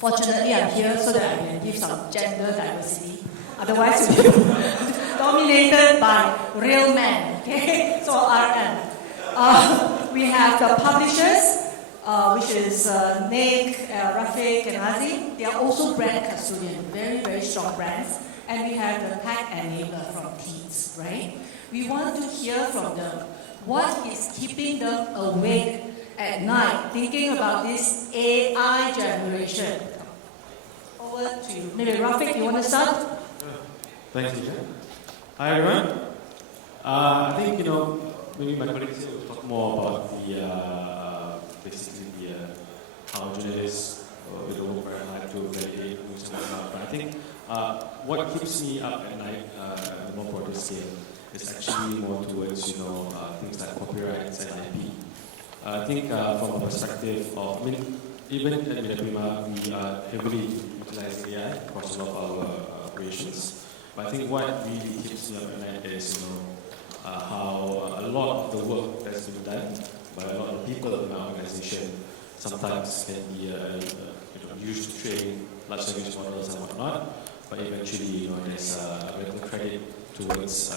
Fortunately, I'm here so that I can give some gender diversity. Otherwise, we'll be dominated by real men. Okay, so RM. We have the publishers, which is Nik, Rafiq, and Azeem. They are also brand custodian, very, very strong brands. And we have the tech enabler from Teads, right? We want to hear from them what is keeping them awake at night, thinking about this AI generation. Over to you. Maybe Rafiq, you want to start? Thanks, Lydia. Hi, everyone. I think, maybe my colleagues here will talk more about basically how journalists with the work very hard to validate news and whatnot. But I think what keeps me up at night, the more broader scale, is actually more towards, things like copyrights and IP. I think from a perspective of, even at Prima, we are heavily utilizing AI across a lot of our operations. But I think what really keeps me up at night is, how a lot of the work that's been done by a lot of people in our organization sometimes can be used to train large language models and whatnot. But eventually, there's a little credit towards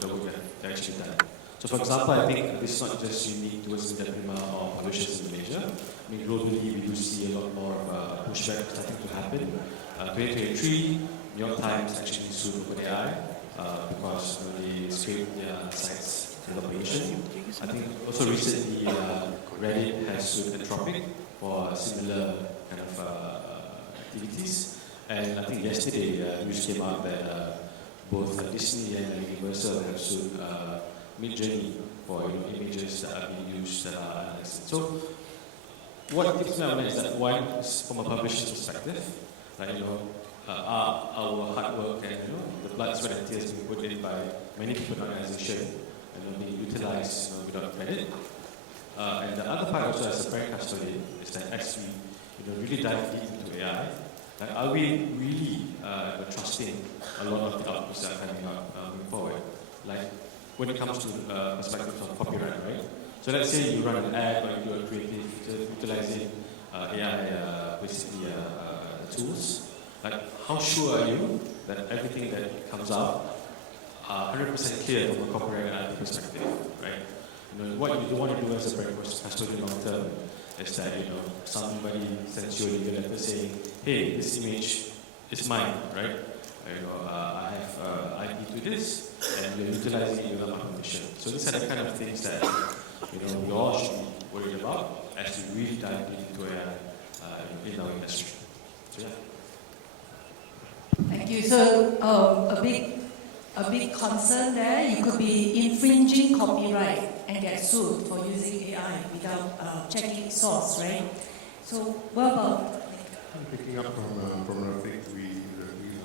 the work that they've actually done. So, for example, I think this is not just unique towards the Prima or publishers in Malaysia. Globally, we do see a lot more of a pushback starting to happen. 2023, New York Times actually sued OpenAI because they scraped their sites collaboration. I think also recently, Reddit has sued Anthropic for similar kind of activities. And I think yesterday, news came out that both Disney and Universal have sued Midjourney for images that are being used that are unlicensed. So, what keeps me up is that one is from a publisher's perspective, our hard work and the blood, sweat, and tears being put in by many people in the organization and being utilized without credit. And the other part also as a brand custodian is that as we really dive deep into AI, are we really trusting a lot of the outputs that are coming out moving forward? Like when it comes to perspectives of copyright, right? So let's say you run an ad or you do a creative utilizing AI basically tools. Like how sure are you that everything that comes out are 100% clear from a copyright and IP perspective, right? What you don't want to do as a brand custodian long term is that somebody sends you a legal letter saying, hey, this image is mine, right? I have IP to this, and you're utilizing it without my permission. So these are the kind of things that we all should be worried about as we really dive into AI in our industry. So yeah. Thank you. So a big concern there, you could be infringing copyright and get sued for using AI without checking source, right? So what about? Picking up from Rafiq,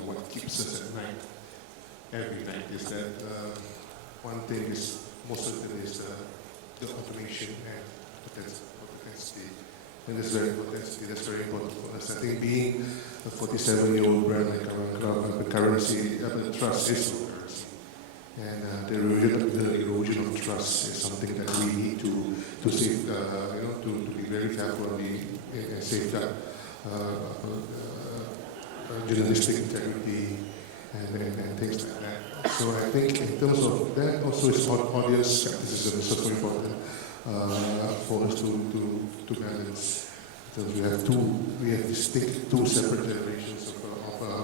what keeps us at night, every night, is that one thing is most of it is the automation and potentially. And that's very important for us. I think being a 47-year-old brand like Karangkraf, the currency, the trust is the currency. And the erosion of trust is something that we need to save, to be very careful and safeguard journalistic integrity and things like that. So I think in terms of that, also is audience skepticism is so important for us to balance. So we have distinct two separate generations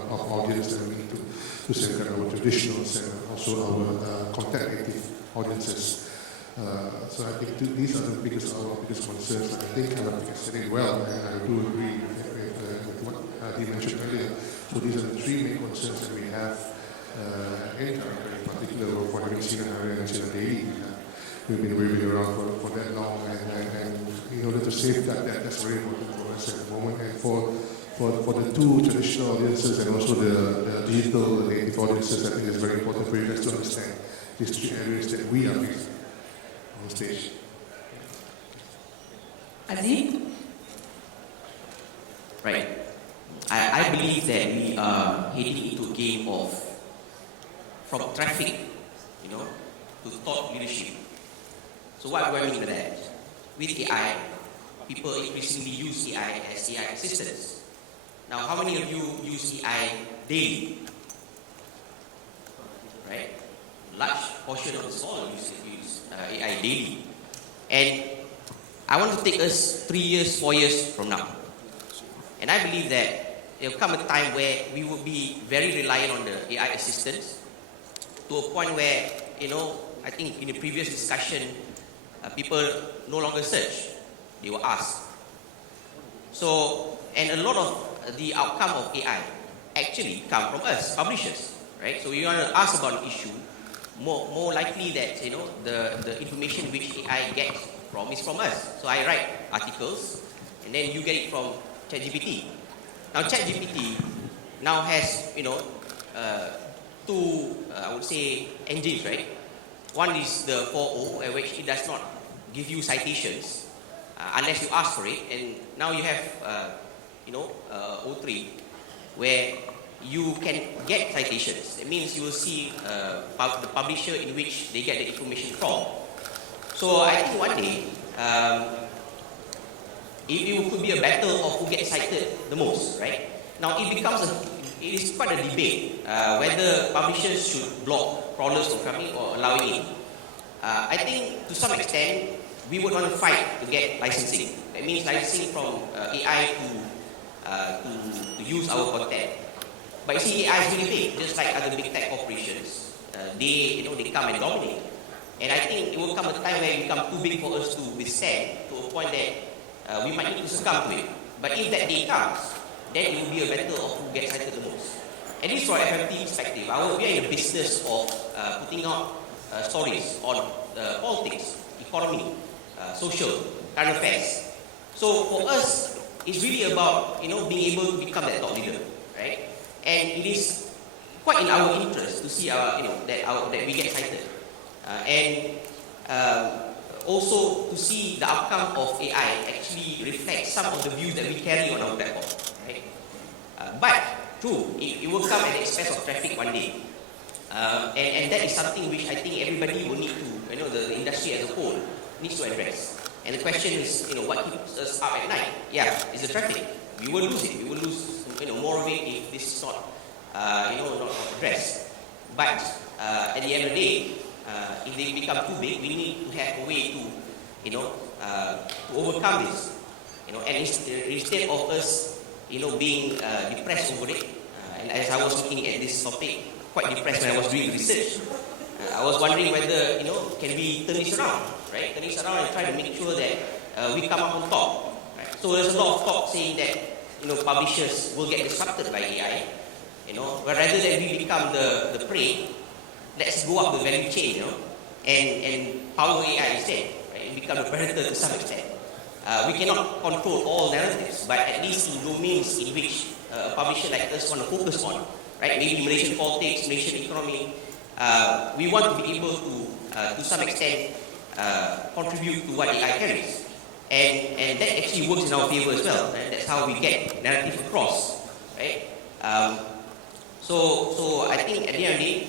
of audience that we need to safeguard our traditionals and also our content native audiences. So I think these are our biggest concerns. I think Rafiq said it well, and I do agree with what he mentioned earlier. So these are the three main concerns that we have in particular for having seen an area and seen a daily. We've been really around for that long, and in order to safeguard that's very important for us at the moment. And for the two traditional audiences and also the digital native audiences, I think it's very important for you guys to understand these three areas that we are facing on stage. Azeem? Right. I believe that we are heading into a game of from traffic, to thought leadership. So what do I mean by that? With AI, people increasingly use AI as AI assistants. Now, how many of you use AI daily? Right? Large portion of us all use AI daily. And I want to take us 3 years, 4 years from now. And I believe that there will come a time where we will be very reliant on the AI assistance to a point where, I think in the previous discussion, people no longer search, they will ask. So, and a lot of the outcome of AI actually come from us, publishers, right? So you want to ask about an issue, more likely that, the information which AI gets from is from us. So I write articles, and then you get it from ChatGPT. Now ChatGPT now has, two, I would say, engines, right? One is the 4.0, which it does not give you citations unless you ask for it. And now you have, 0.3, where you can get citations. That means you will see the publisher in which they get the information from. So I think one day, it could be a battle of who gets cited the most, right? Now it is quite a debate whether publishers should block crawlers from coming or allowing it. I think to some extent, we would want to fight to get licensing. That means licensing from AI to use our content. But you see, AI is really big, just like other big tech corporations. They come and dominate. And I think it will come a time where it becomes too big for us to withstand, to a point that we might need to succumb to it. But if that day comes, then it will be a battle of who gets cited the most. At least from an FMT perspective, we are in the business of putting out stories on politics, economy, social, current affairs. So for us, it's really about being able to become that top leader, right? And it is quite in our interest to see that we get cited, and also to see the outcome of AI actually reflect some of the views that we carry on our platform, right? But true, it will come at the expense of traffic one day, and that is something which I think everybody will need to, the industry as a whole needs to address. And the question is, what keeps us up at night? Yeah, it's the traffic. We will lose it. We will lose, more of it if this is not, not addressed. But at the end of the day, if they become too big, we need to have a way to, to overcome this. And instead of us, being depressed over it. And as I was looking at this topic, quite depressed when I was doing research. I was wondering whether, can we turn this around, right? Turn this around and try to make sure that we come up on top. Right? So there's a lot of talk saying that, publishers will get disrupted by AI, but rather than we become the prey, let's go up the value chain, and power AI instead, right? And become a predator to some extent. We cannot control all narratives, but at least in domains in which a publisher like us want to focus on, right? Maybe Malaysian politics, Malaysian economy. We want to be able to some extent, contribute to what AI carries. And that actually works in our favor as well. Right? That's how we get narrative across, right? So I think at the end of the day,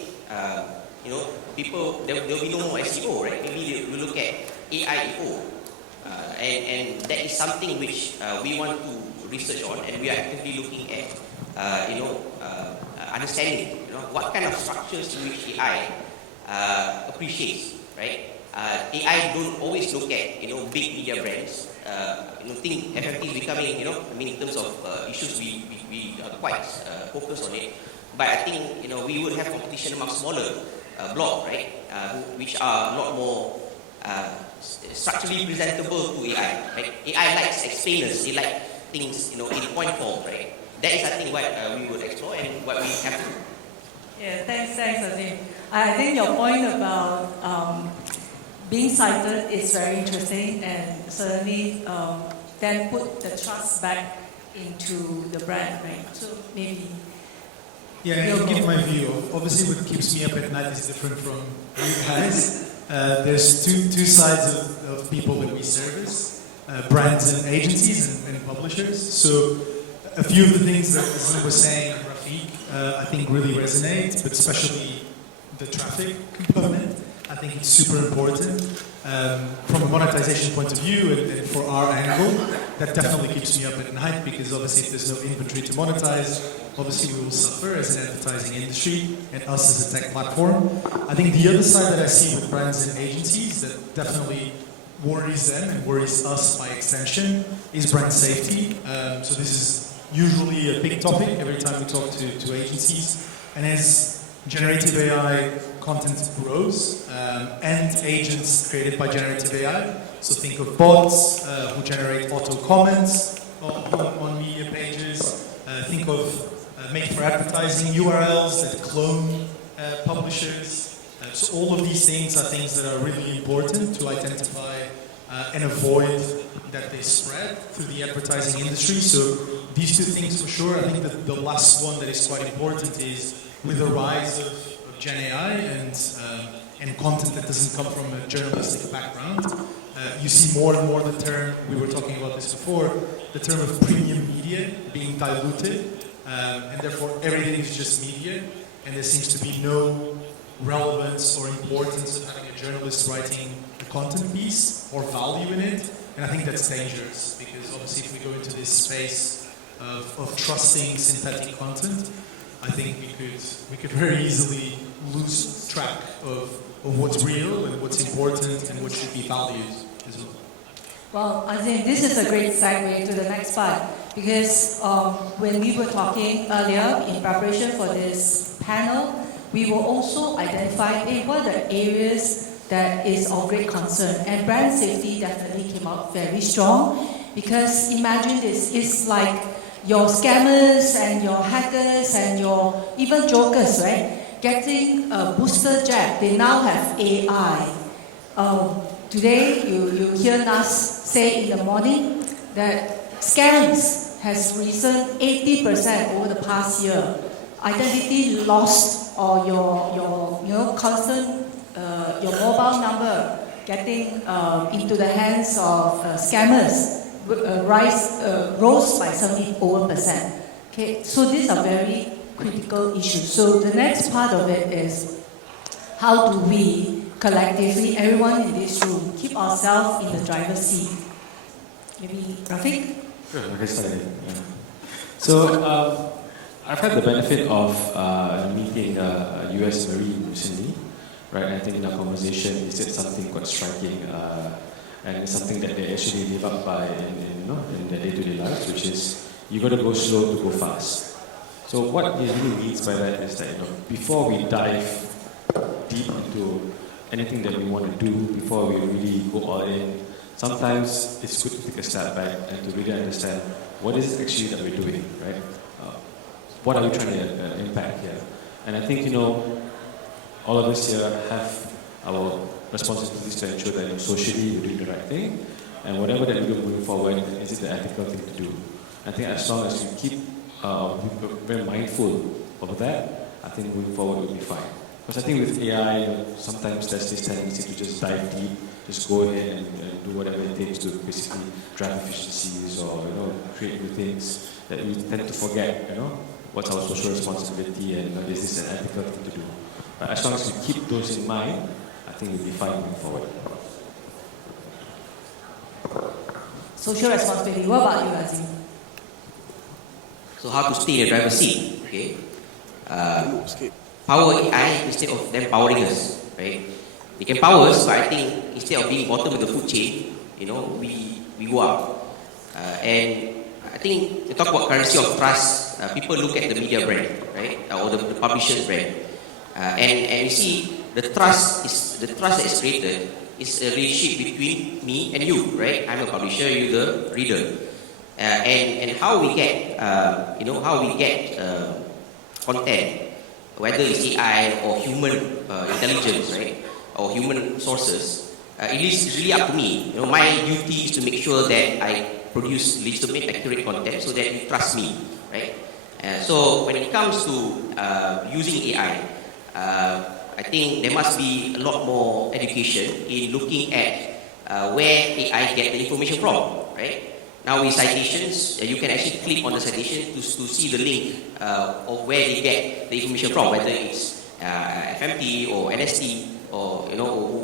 people, there will be no more SEO, right? Maybe we look at AIO. And that is something which we want to research on, and we are actively looking at, understanding, what kind of structures in which AI appreciates, right? AI don't always look at, big media brands. Think FMT is becoming, in terms of issues, we are quite focused on it. But I think, we would have competition among smaller blogs, right? Which are a lot more structurally presentable to AI, right? AI likes explainers, they like things, in point form, right? That is, I think, what we would explore and what we have to do. Yeah, thanks, Azeem. I think your point about being cited is very interesting, and certainly then put the trust back into the brand, right? So maybe. Yeah, I'll give my view. Obviously, what keeps me up at night is different from you guys. There's two sides of people that we service, brands and agencies and publishers. So a few of the things that Azeem was saying, Rafiq, I think really resonate, but especially the traffic component. I think it's super important. From a monetization point of view and for our angle, that definitely keeps me up at night, because obviously if there's no inventory to monetize, obviously we will suffer as an advertising industry and us as a tech platform. I think the other side that I see with brands and agencies that definitely worries them and worries us by extension is brand safety. So this is usually a big topic every time we talk to agencies. And as generative AI content grows and agents created by generative AI, so think of bots who generate auto comments on media pages, think of made for advertising URLs that clone publishers. So all of these things are things that are really important to identify and avoid that they spread through the advertising industry. So these two things for sure. I think that the last one that is quite important is with the rise of Gen AI and content that doesn't come from a journalistic background, you see more and more the term, we were talking about this before, the term of premium media being diluted, and therefore everything is just media, and there seems to be no relevance or importance of having a journalist writing a content piece or value in it. And I think that's dangerous, because obviously if we go into this space of trusting synthetic content, I think we could very easily lose track of what's real and what's important and what should be valued as well. Well, I think this is a great segue to the next part, because when we were talking earlier in preparation for this panel, we will also identify what are the areas that is of great concern. And brand safety definitely came out very strong, because imagine this, it's like your scammers and your hackers and your even jokers, right? Getting a booster jab, they now have AI. Today, you hear Nas say in the morning that scams has risen 80% over the past year. Identity lost, or your constant your mobile number getting into the hands of scammers rose by 70%. Okay, so these are very critical issues. So the next part of it is, how do we collectively, everyone in this room, keep ourselves in the driver's seat? Maybe Rafiq? Sure, I can start it. So I've had the benefit of meeting a US Marine recently, right? And I think in our conversation he said something quite striking, and it's something that they actually live up by in their day-to-day lives, which is you got to go slow to go fast. So what he really means by that is that before we dive deep into anything that we want to do, before we really go all in, sometimes it's good to take a step back and to really understand what is it actually that we're doing, right? What are we trying to impact here? And I think, all of us here have our responsibilities to ensure that socially we're doing the right thing, and whatever that we do moving forward, is it the ethical thing to do? I think as long as we keep very mindful of that, I think moving forward will be fine. Because I think with AI, sometimes there's this tendency to just dive deep, just go ahead and do whatever it takes to basically drive efficiencies or create new things that we tend to forget, what's our social responsibility and is this an ethical thing to do. But as long as we keep those in mind, I think we'll be fine moving forward. Social responsibility. What about you, Azeem? So how to stay in the driver's seat, okay? Power AI instead of them powering us, right? They can power us, but I think instead of being bottom of the food chain, we go up. And I think to talk about currency of trust, people look at the media brand, right? Or the publisher's brand. And you see the trust that is created is a relationship between me and you, right? I'm a publisher, you the reader. And how we get content, whether it's AI or human intelligence, right, or human sources, it is really up to me. My duty is to make sure that I produce legitimate, accurate content so that you trust me, right? So when it comes to using AI, I think there must be a lot more education in looking at where AI get the information from, right? Now with citations, you can actually click on the citation to see the link of where they get the information from, whether it's FMT or NST or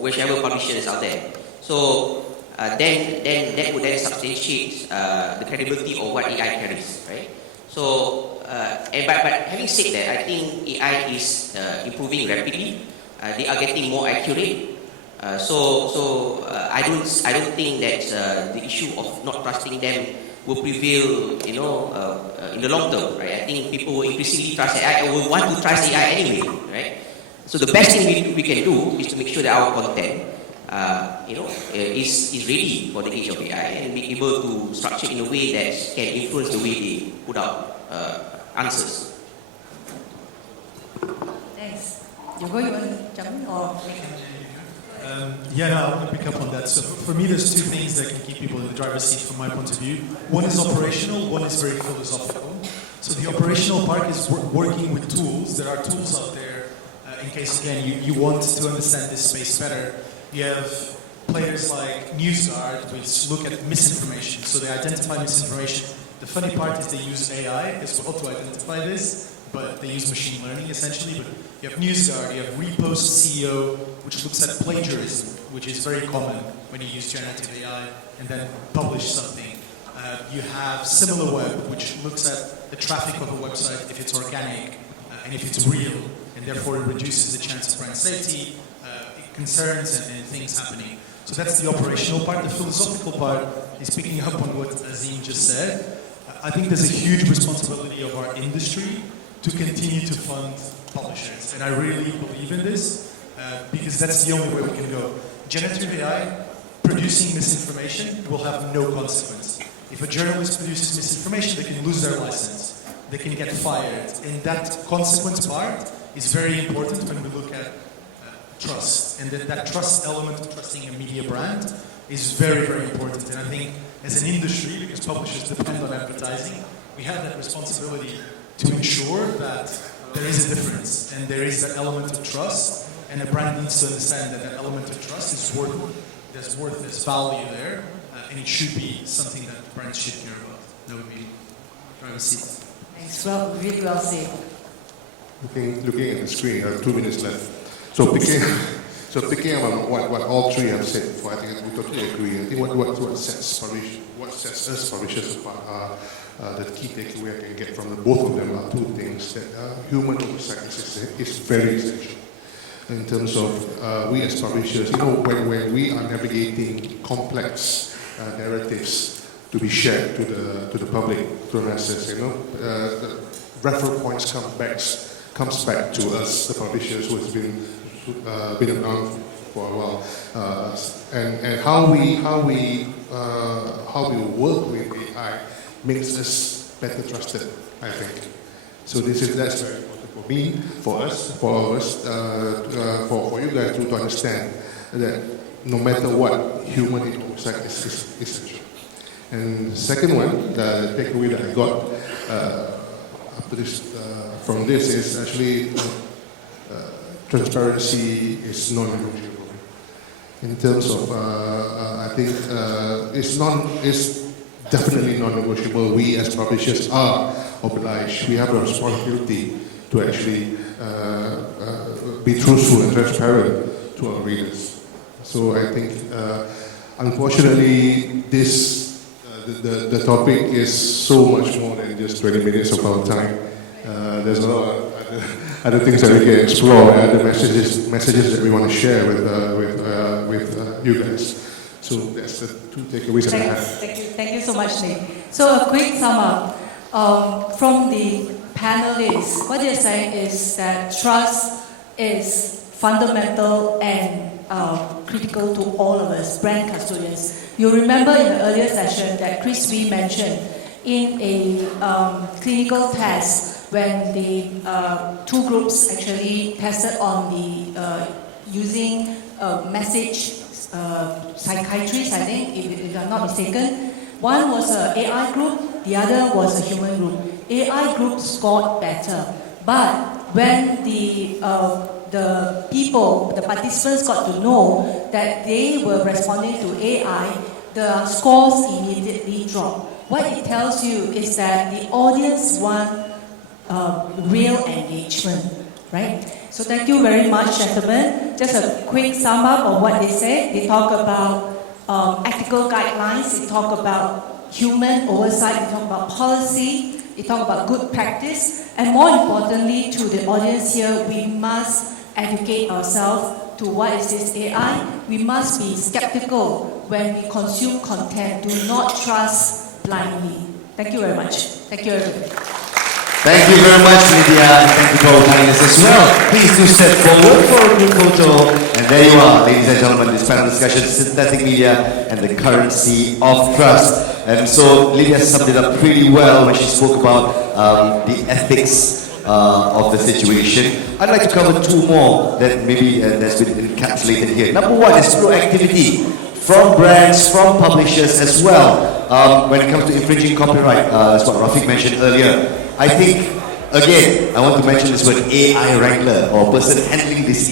whichever publisher is out there. So then that would then substantiate the credibility of what AI carries, right? So, but having said that, I think AI is improving rapidly. They are getting more accurate. So I don't think that the issue of not trusting them will prevail, in the long term, right? I think people will increasingly trust AI, or will want to trust AI anyway, right? So the best thing we can do is to make sure that our content, is ready for the age of AI and be able to structure in a way that can influence the way they put out answers. Thanks. Diogo, you want to jump in or? I want to pick up on that. So for me, there's two things that can keep people in the driver's seat from my point of view. One is operational, one is very philosophical. So the operational part is working with tools. There are tools out there in case, again, you want to understand this space better. You have players like NewsGuard, which look at misinformation. So they identify misinformation. The funny part is they use AI as well to identify this, but they use machine learning essentially. But you have NewsGuard, you have Repost CEO, which looks at plagiarism, which is very common when you use generative AI and then publish something. You have SimilarWeb, which looks at the traffic of a website, if it's organic and if it's real, and therefore it reduces the chance of brand safety, concerns and things happening. So that's the operational part. The philosophical part is picking up on what Azeem just said. I think there's a huge responsibility of our industry to continue to fund publishers. And I really believe in this because that's the only way we can go. Generative AI producing misinformation will have no consequence. If a journalist produces misinformation, they can lose their license. They can get fired. And that consequence part is very important when we look at trust. And that trust element of trusting a media brand is very, very important. And I think as an industry, because publishers depend on advertising, we have that responsibility to ensure that there is a difference and there is that element of trust, and the brand needs to understand that that element of trust is worth this value there, and it should be something that brands should care about. That would be driver's seat. Thanks. Well, really well said. Looking at the screen, I have 2 minutes left. So picking up on what all three have said before, I think we totally agree. I think what sets us publishers apart are the key takeaway I can get from both of them are two things. That human oversight is very essential. In terms of we as publishers, when we are navigating complex narratives to be shared to the public, to the masses, the referral points comes back to us, the publishers who has been around for a while, and how we work with AI makes us better trusted, I think. So that's very important for me, for us, for all of us, for you guys to understand that no matter what, human oversight is essential. And the second one, the takeaway that I got after this, from this is actually transparency is non-negotiable. In terms of, I think it's definitely non-negotiable. We as publishers are obliged. We have a responsibility to actually be truthful and transparent to our readers. So I think, unfortunately, the topic is so much more than just 20 minutes of our time. There's a lot of other things that we can explore, and other messages that we want to share with you guys. So that's the two takeaways that I have. Thank you so much, Nik. So a quick sum up from the panelists. What they're saying is that trust is fundamental and critical to all of us, brand custodians. You remember in the earlier session that Chris Wee mentioned in a clinical test when the two groups actually tested on the using message psychiatrists, I think, if I'm not mistaken. One was an AI group, the other was a human group. AI group scored better, but when the participants got to know that they were responding to AI, the scores immediately dropped. What it tells you is that the audience want real engagement, right? So thank you very much, gentlemen. Just a quick sum up of what they said. They talk about ethical guidelines, it talks about human oversight, it talks about policy, it talks about good practice, and more importantly to the audience here, we must educate ourselves to what is this AI. We must be skeptical when we consume content. Do not trust blindly. Thank you very much. Thank you, everybody. Thank you very much, Lydia, and thank you for all panelists as well. Please do step forward for a group photo. And there you are, ladies and gentlemen, this panel discussion, synthetic media and the currency of trust. And so Lydia summed it up pretty well when she spoke about the ethics of the situation. I'd like to cover two more that maybe that's been encapsulated here. Number one is proactivity from brands, from publishers as well. When it comes to infringing copyright, that's what Rafiq mentioned earlier. I think, again, I want to mention this word AI wrangler or person handling this